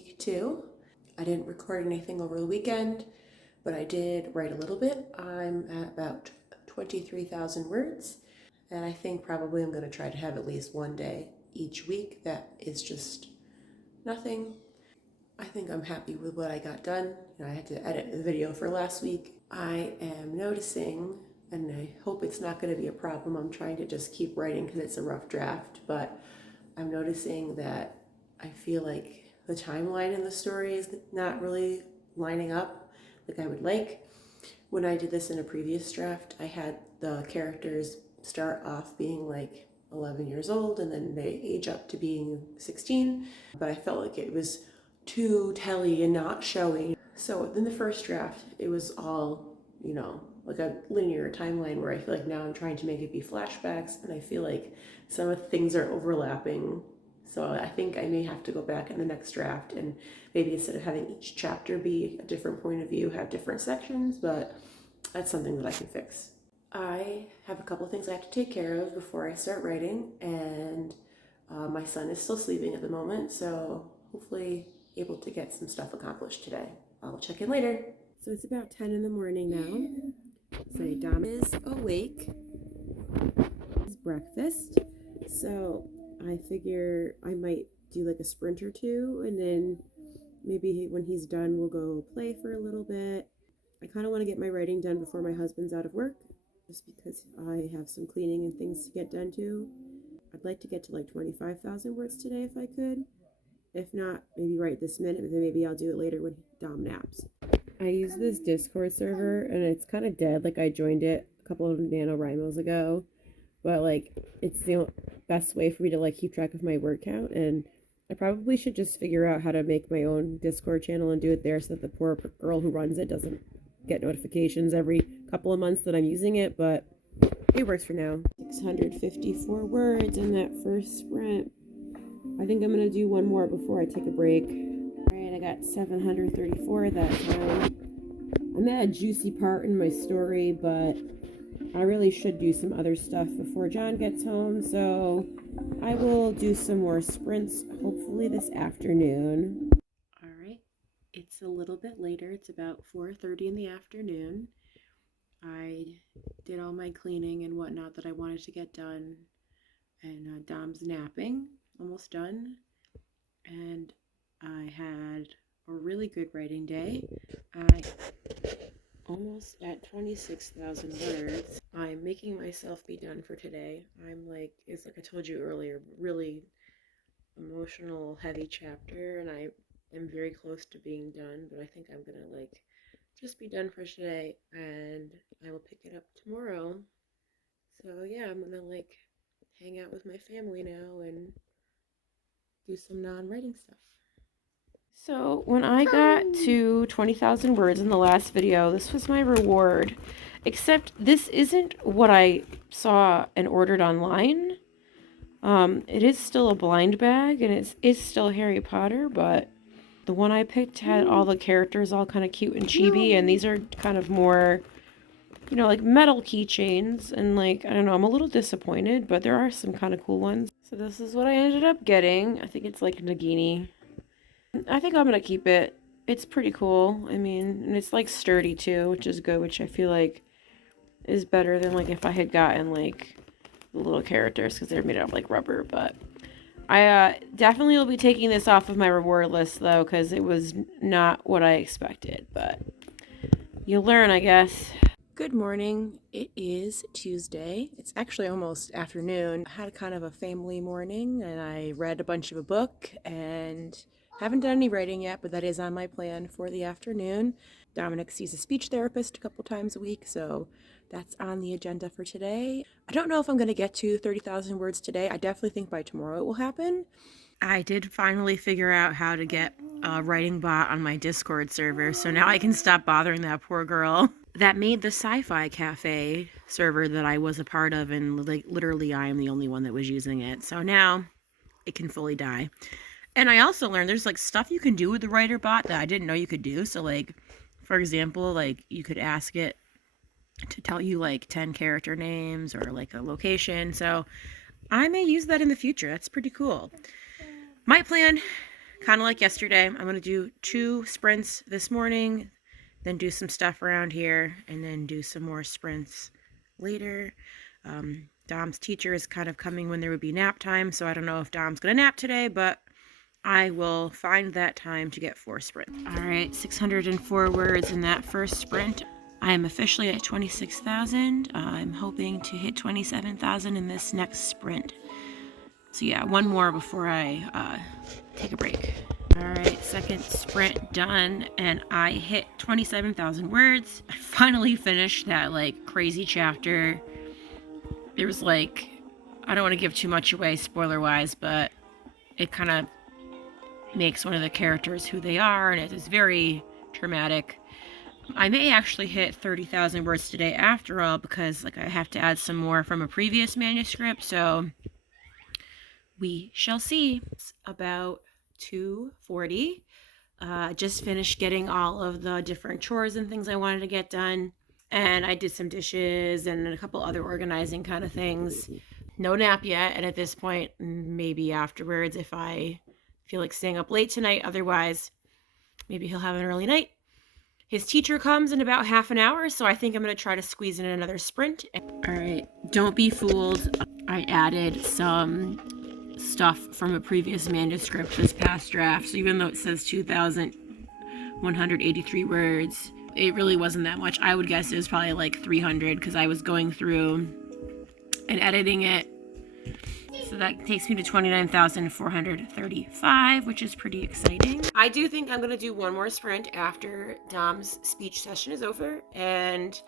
week too. I didn't record anything over the weekend, but I did write a little bit. I'm at about 23,000 words, and I think probably I'm going to try to have at least one day each week that is just nothing. I think I'm happy with what I got done. I had to edit the video for last week. I am noticing, and I hope it's not going to be a problem, I'm trying to just keep writing because it's a rough draft, but I'm noticing that I feel like the timeline in the story is not really lining up like I would like. When I did this in a previous draft, I had the characters start off being like 11 years old and then they age up to being 16, but I felt like it was too telly and not showy. So in the first draft, it was all, like a linear timeline, where I feel like now I'm trying to make it be flashbacks, and I feel like some of the things are overlapping. So I think I may have to go back in the next draft and maybe instead of having each chapter be a different point of view, have different sections, but that's something that I can fix. I have a couple of things I have to take care of before I start writing, and my son is still sleeping at the moment, so hopefully able to get some stuff accomplished today. I'll check in later. So it's about 10 in the morning now. So Dom is awake. It's breakfast. So I figure I might do like a sprint or two, and then maybe when he's done, we'll go play for a little bit. I kind of want to get my writing done before my husband's out of work, just because I have some cleaning and things to get done too. I'd like to get to like 25,000 words today if I could. If not, maybe right this minute, but then maybe I'll do it later when Dom naps. I use this Discord server, and it's kind of dead. Like, I joined it a couple of NaNoWriMos ago, but like, it's the best way for me to like keep track of my word count, and I probably should just figure out how to make my own Discord channel and do it there so that the poor girl who runs it doesn't get notifications every couple of months that I'm using it, but it works for now. 654 words in that first sprint. I think I'm going to do one more before I take a break. Alright, I got 734 that time. I'm at a juicy part in my story, but I really should do some other stuff before John gets home, so I will do some more sprints, hopefully this afternoon. Alright, it's a little bit later. It's about 4:30 in the afternoon. I did all my cleaning and whatnot that I wanted to get done, and Dom's napping. Almost done, and I had a really good writing day. I almost at 26,000 words. I'm making myself be done for today. I'm like, it's like I told you earlier, really emotional, heavy chapter, and I am very close to being done, but I think I'm gonna like just be done for today, and I will pick it up tomorrow. So yeah, I'm gonna like hang out with my family now and do some non-writing stuff. So when I got to 20,000 words in the last video, this was my reward. Except this isn't what I saw and ordered online. It is still a blind bag, and it is still Harry Potter, but the one I picked had all the characters all kind of cute and chibi, and these are kind of more, like metal keychains, and like, I don't know, I'm a little disappointed, but there are some kind of cool ones. So this is what I ended up getting. I think it's like Nagini. I think I'm gonna keep it. It's pretty cool. I mean, and it's like sturdy too, which is good, which I feel like is better than like if I had gotten like the little characters, because they're made out of like rubber. But I definitely will be taking this off of my reward list though, because it was not what I expected, but you learn, I guess. Good morning. It is Tuesday. It's actually almost afternoon. I had kind of a family morning, and I read a bunch of a book, and haven't done any writing yet, but that is on my plan for the afternoon. Dominic sees a speech therapist a couple times a week, so that's on the agenda for today. I don't know if I'm going to get to 30,000 words today. I definitely think by tomorrow it will happen. I did finally figure out how to get a writing bot on my Discord server, so now I can stop bothering that poor girl that made the Sci-Fi Cafe server that I was a part of, and like literally I am the only one that was using it. So now it can fully die. And I also learned there's like stuff you can do with the writer bot that I didn't know you could do. So like, for example, like you could ask it to tell you like 10 character names or like a location. So I may use that in the future. That's pretty cool. My plan kind of like yesterday. I'm going to do 2 sprints this morning, then do some stuff around here, and then do some more sprints later. Dom's teacher is kind of coming when there would be nap time, so I don't know if Dom's going to nap today, but I will find that time to get 4 sprints. All right, 604 words in that first sprint. I am officially at 26,000. I'm hoping to hit 27,000 in this next sprint. So yeah, one more before I take a break. All right, second sprint done, and I hit 27,000 words. I finally finished that like crazy chapter. There was like, I don't want to give too much away spoiler wise, but it kind of makes one of the characters who they are, and it is very traumatic. I may actually hit 30,000 words today after all, because like I have to add some more from a previous manuscript, so we shall see. It's about 2:40. Just finished getting all of the different chores and things I wanted to get done, and I did some dishes and a couple other organizing kind of things. No nap yet, and at this point, maybe afterwards if I feel like staying up late tonight. Otherwise, maybe he'll have an early night. His teacher comes in about half an hour, so I think I'm going to try to squeeze in another sprint. All right, don't be fooled. I added some stuff from a previous manuscript this past draft, so even though it says 2,183 words, it really wasn't that much. I would guess it was probably like 300, because I was going through and editing it. So that takes me to 29,435, which is pretty exciting. I do think I'm going to do one more sprint after Dom's speech session is over, and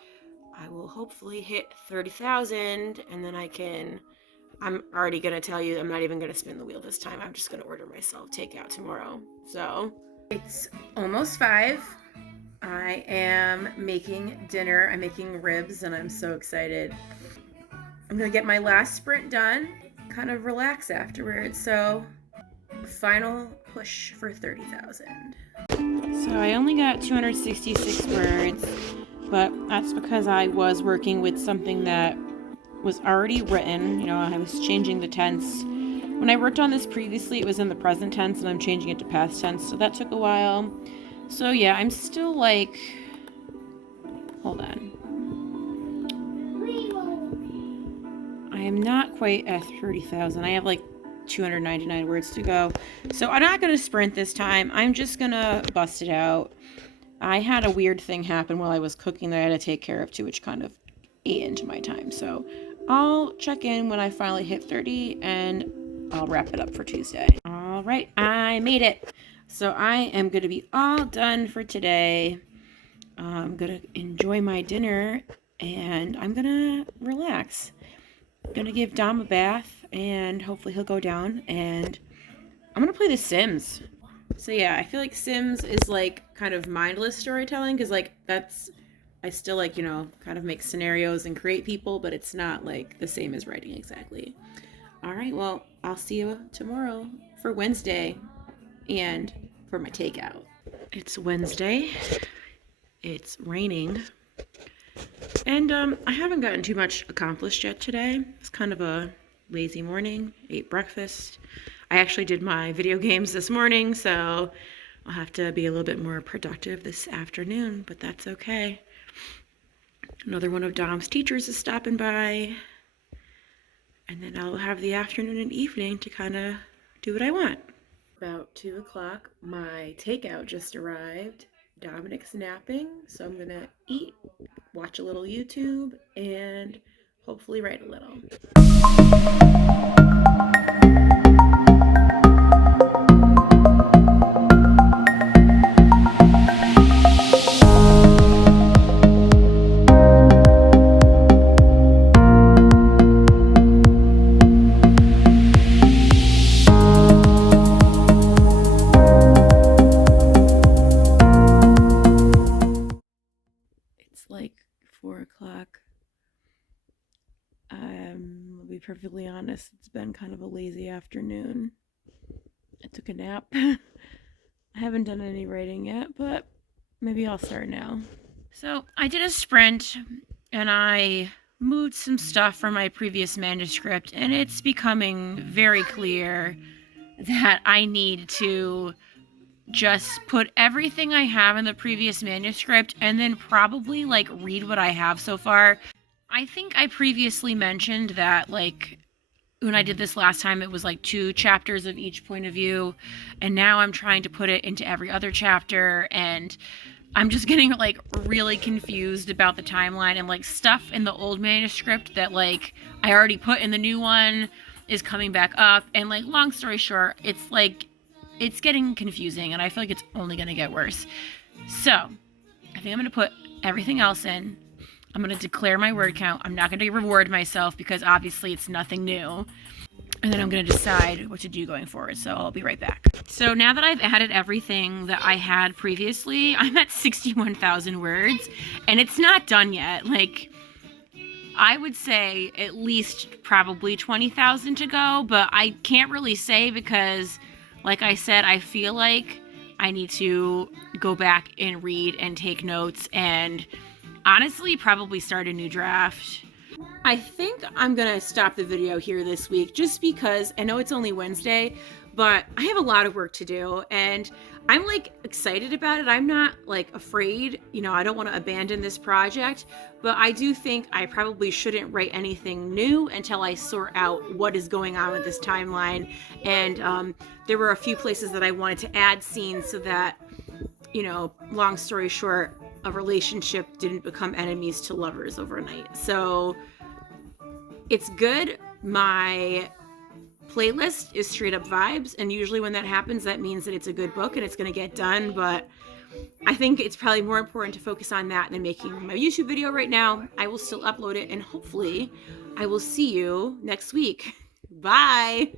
I will hopefully hit 30,000, and then I'm already going to tell you, I'm not even going to spin the wheel this time. I'm just going to order myself takeout tomorrow. So it's almost 5. I am making dinner. I'm making ribs, and I'm so excited. I'm going to get my last sprint done, kind of relax afterwards. So final push for 30,000. So I only got 266 words, but that's because I was working with something that was already written. You know, I was changing the tense. When I worked on this previously, it was in the present tense, and I'm changing it to past tense, so that took a while. So yeah, I'm still like, hold on. I am not quite at 30,000. I have like 299 words to go. So I'm not going to sprint this time. I'm just going to bust it out. I had a weird thing happen while I was cooking that I had to take care of too, which kind of ate into my time. So I'll check in when I finally hit 30, and I'll wrap it up for Tuesday. All right, I made it. So I am going to be all done for today. I'm going to enjoy my dinner, and I'm going to relax. I'm gonna give Dom a bath, and hopefully he'll go down, and I'm gonna play The Sims. So yeah, I feel like Sims is like kind of mindless storytelling, because like I still like, you know, kind of make scenarios and create people, but it's not like the same as writing exactly. All right, well, I'll see you tomorrow for Wednesday and for my takeout. It's Wednesday. It's raining. And I haven't gotten too much accomplished yet today. It's kind of a lazy morning. Ate breakfast. I actually did my video games this morning, so I'll have to be a little bit more productive this afternoon, but that's okay. Another one of Dom's teachers is stopping by, and then I'll have the afternoon and evening to kind of do what I want. About 2 o'clock, my takeout just arrived. Dominic's napping, so I'm gonna eat, watch a little YouTube, and hopefully write a little. It's like 4 o'clock. I'll be perfectly honest, it's been kind of a lazy afternoon. I took a nap. I haven't done any writing yet, but maybe I'll start now. So I did a sprint, and I moved some stuff from my previous manuscript, and it's becoming very clear that I need to just put everything I have in the previous manuscript and then probably like read what I have so far. I think I previously mentioned that like when I did this last time, it was like 2 chapters of each point of view, and now I'm trying to put it into every other chapter, and I'm just getting like really confused about the timeline, and like stuff in the old manuscript that like I already put in the new one is coming back up, and like long story short, it's like it's getting confusing, and I feel like it's only going to get worse. So I think I'm going to put everything else in. I'm going to declare my word count. I'm not going to reward myself because obviously it's nothing new. And then I'm going to decide what to do going forward. So I'll be right back. So now that I've added everything that I had previously, I'm at 61,000 words, and it's not done yet. Like, I would say at least probably 20,000 to go, but I can't really say because, like I said, I feel like I need to go back and read and take notes and honestly probably start a new draft. I think I'm gonna stop the video here this week just because I know it's only Wednesday, but I have a lot of work to do and I'm like excited about it. I'm not like afraid, I don't want to abandon this project, but I do think I probably shouldn't write anything new until I sort out what is going on with this timeline. And there were a few places that I wanted to add scenes so that, long story short, a relationship didn't become enemies to lovers overnight. So it's good. My playlist is straight up vibes, and usually when that happens, that means that it's a good book and it's going to get done. But I think it's probably more important to focus on that than making my YouTube video right now. I will still upload it, and hopefully I will see you next week. Bye.